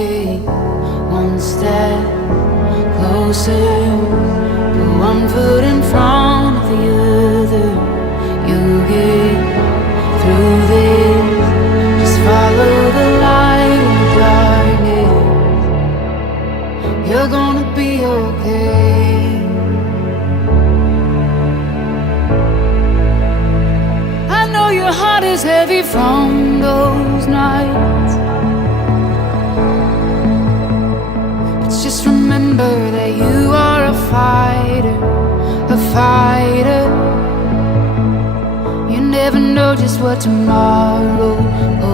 take one step closer, put one foot in front of the other. You'll get through this, just follow the light in the darkness. You're gonna be okay. I know your heart is heavy from those nights, but just remember that you are a fighter, a fighter. You never know just what tomorrow holds.